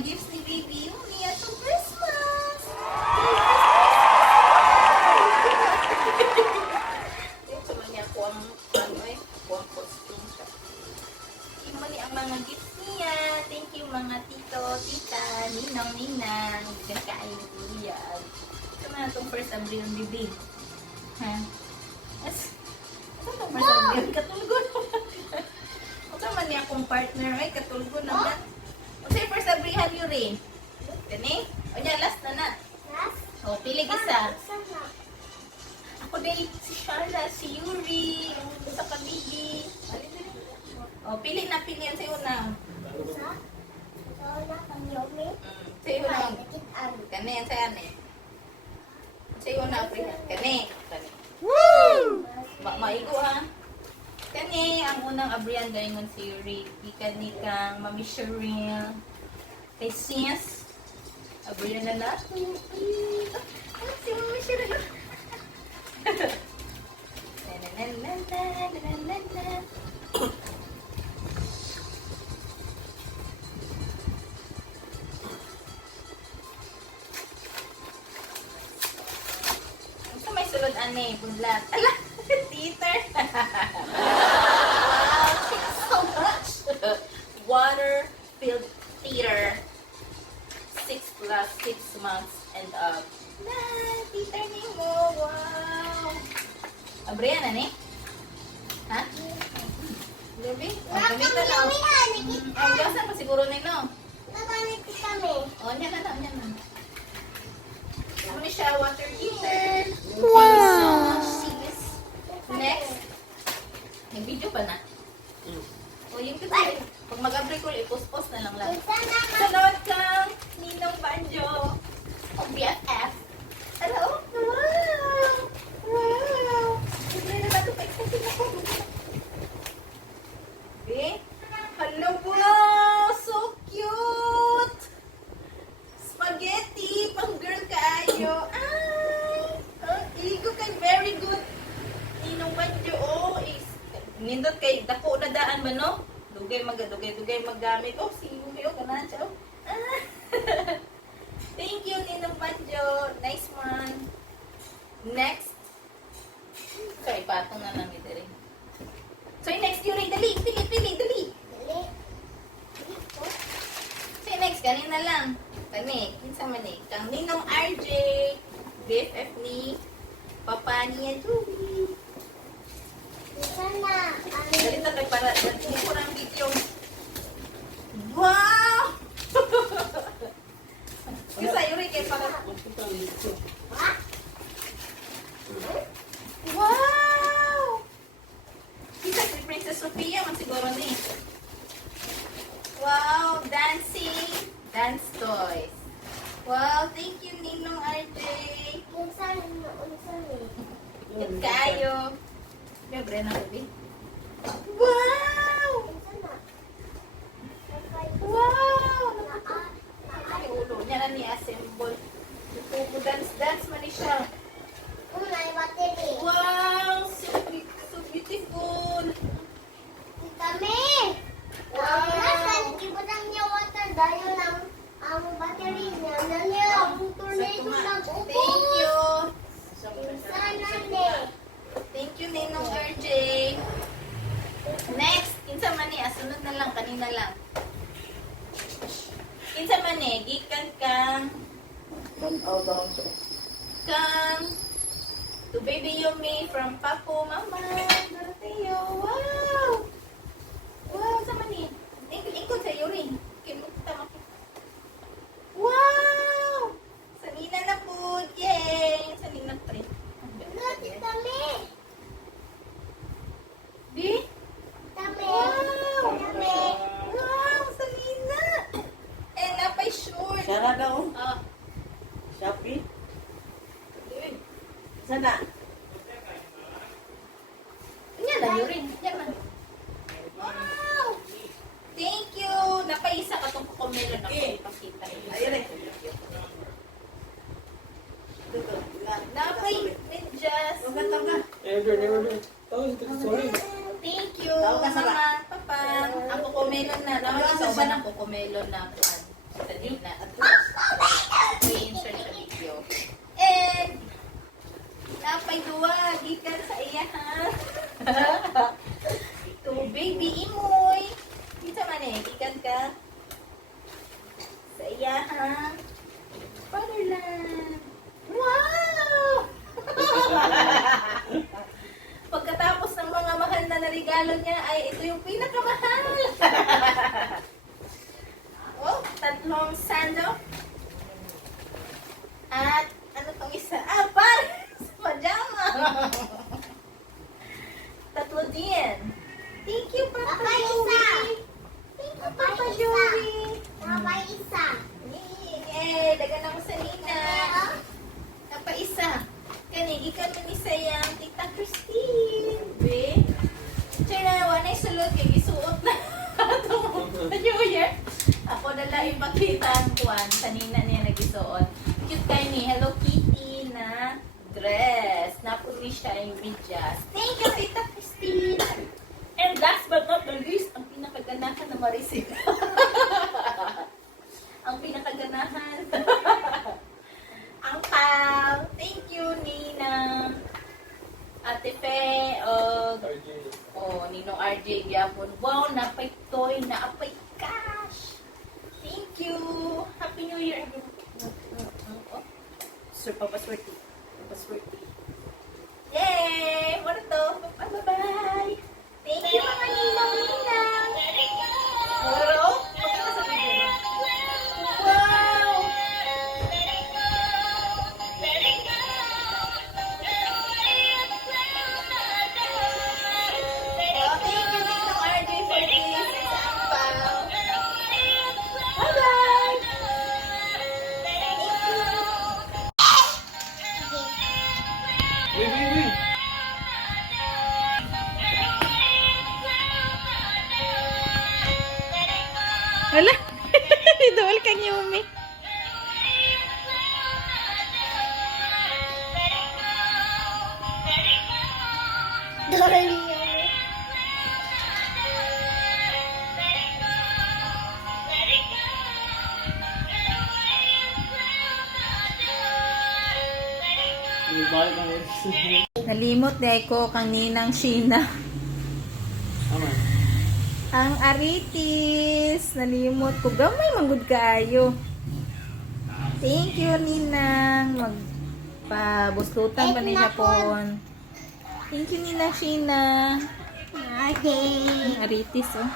gifts ni Baby Yumi at Christmas! Ito man niya ko ang costume siya. Imo ni ang mga gifts niya. Thank you mga tito, tita, ninong, ninang. Kakain niya. Ito na itong first abri ng Baby. Ha? Ito itong first abri. Katulgo naman. Ito man niya akong partner. Ay, katulgo naman. Ito yung first abrihan yun rin. Gani? O niya, last na na. O, pilig isa. Ako din si Sharla, si Yuri, sa Kabigi. O, pili na, pili yan sa'yo na. Sa'yo na. Gani, yan sa'yan eh. Sa'yo na, gani. Woo! Maigo ha. Kani, ang unang abrihan gayon si Yuri. Ikan ni kang Mami Cheryl. Kay Sis. Abrihan na natin. Si Mami Cheryl. Ito may sulod ane, budlat. Ala, Peter. Wow, thanks so much. Water-filled theater. 6 plus 6 months and up. Na, Peter ni mo. Wow. Abrihan na ni? Ha? Gabi? Gamit na lang. Ang gasan pa siguro na no? O, niya na. Ano ni siya? Water heater. Wow. Next. Nag-video pa na? O, yung kasi. Pag mag-abri ko, i-post-post na lang lang. Sunod kang Ninong Banjo. O, BFF. Hello? Wow! Wow! Hindi na natin pa-excited ako. Okay? Hello, wow! So cute! Spaghetti! Pang-girl kayo. Ay! Igo kay very good. Ninong Banjo, oh. Nindot kay dako na daan ba, no? Dugay maggamit. Oh, siyo kayo, kanan siya. Oh. Thank you, Ninong Banjo. Nice one. Next. Sorry, patong na lang ito rin. So, next, Yuri, dali. Dali. So, next, kanina lang. Kani, kinsa man eh. Kang Ninong RJ. BFF ni Papa niya, Julie. Dali tayo para hindi ko ng video. Wow! Kasi Yuri, kaya para... Wow! Kita si Princess Sophia, man siguro ni. Wow! Dancing! Dance toys. Wow! Thank you, Ninong RJ. Good kayo. Libre na, baby. Wow! Wow! Ay, ulo niya na ni-assemble. Dance man ni siya. Wow! So beautiful. Thank you. Thank you, Ninong RJ. Next, kinsa man ni, asunod na lang, kanina lang. Kinsa man ni, gikan kang to Baby Yumi from Papo, Mama, Doroteo. Wow! Wow, sa man ni? Ingkod sa Yuri. Kimuta mo. Wow! Sa Nina na po. Yay! Sa Nina 3. Di? Wow! Wow! Salina! Eh, napay short. Sana daw. Ah. Shopee. Sana. Yan na, Yurin. Yan na. Wow! Thank you! Napaisa ka itong kukumelon ako. Ipakita. Ayun eh. Napay medyas. Thank you, Tawag ka sa Mama, Papa. Ang kukumelon na. Tawag ito ba ng kukumelon na kuan? Sa Nina. At i-insert sa video. And, napay duwa, gikan sa iya ha. Ito, baby imoy. Dito man gikan ka. Sa iya ha. Fatherland. Wow! Pagkatapos ng mga mahal na regalo niya, ay ito yung pinakamahal. Oh, tatlong sando. At ano tong isa? Para sa pajama. Tatlo din. Thank you, Papa Joey. Thank you, Papa Joey. Eh, dagan ako sa Nina. Isa. Kani, ikan man isa yung Tita Christine. Be? Tsara, wanay sulod kay gisuot na. Ito, New Year. Ako na lang ipakita ang kuwan. Kanina niya nagisuot. Cute kayo ni Hello Kitty na dress. Napuli siya yung medyas. Thank you, Tita Christine. And last but not the least, ang pinakaganahan na Maricel. Ang pinakaganahan. Ang pal. Thank you, Nina. Ate Fe. Ninong RJ Biapon. Wow, napay toy, napay cash. Thank you. Happy New Year, everyone. Sir, papaswerte. Papaswerte. Yay! What ito? Bye-bye. Thank you, mga ninang. Hello? Wow! Wala. Idol kang Yumi. Balik ang edge. Nalimot dahil ko kang ninang Sheena. Aman. Ang aritis. Nalimot ko. Gamay manggod kaayo. Thank you, Ninang. Magpabuslutan pa ni Japon. Thank you, Ninang Sheena. Ang aritis, oh.